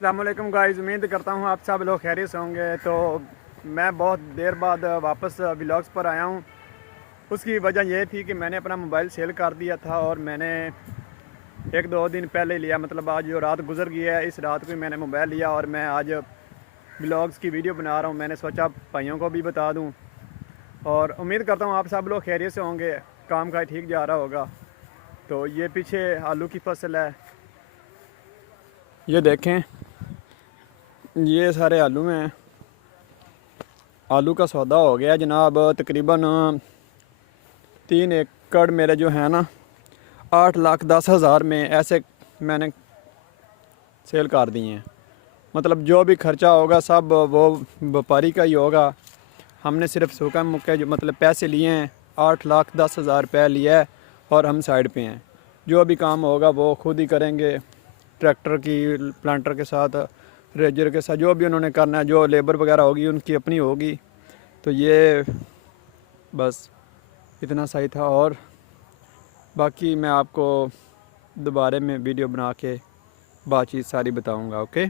السلام علیکم گائز، امید کرتا ہوں آپ سب لوگ خیریت سے ہوں گے۔ تو میں بہت دیر بعد واپس ولاگز پر آیا ہوں۔ اس کی وجہ یہ تھی کہ میں نے اپنا موبائل سیل کر دیا تھا اور میں نے ایک دو دن پہلے لیا، مطلب آج جو رات گزر گئی ہے اس رات کو میں نے موبائل لیا اور میں آج ولاگز کی ویڈیو بنا رہا ہوں۔ میں نے سوچا بھائیوں کو بھی بتا دوں اور امید کرتا ہوں آپ سب لوگ خیریت سے ہوں گے، کام کا ٹھیک جا رہا ہوگا۔ تو یہ پیچھے آلو کی فصل ہے، یہ دیکھیں، یہ سارے آلو ہیں۔ آلو کا سودا ہو گیا جناب، تقریباً 3 ایکڑ میرے جو ہیں نا 8,10,000 میں ایسے میں نے سیل کر دی ہیں۔ مطلب جو بھی خرچہ ہوگا سب وہ وپاری کا ہی ہوگا۔ ہم نے صرف سوکھا مکے جو مطلب پیسے لیے ہیں، 8,10,000 روپے لیا ہے اور ہم سائڈ پہ ہیں۔ جو بھی کام ہوگا وہ خود ہی کریں گے، ٹریکٹر کی پلانٹر کے ساتھ، ریجر کے ساتھ، جو بھی انہوں نے کرنا ہے، جو لیبر وغیرہ ہوگی ان کی اپنی ہوگی۔ تو یہ بس اتنا صحیح تھا، اور باقی میں آپ کو دوبارہ میں ویڈیو بنا کے بات چیت ساری بتاؤں گا۔ اوکے۔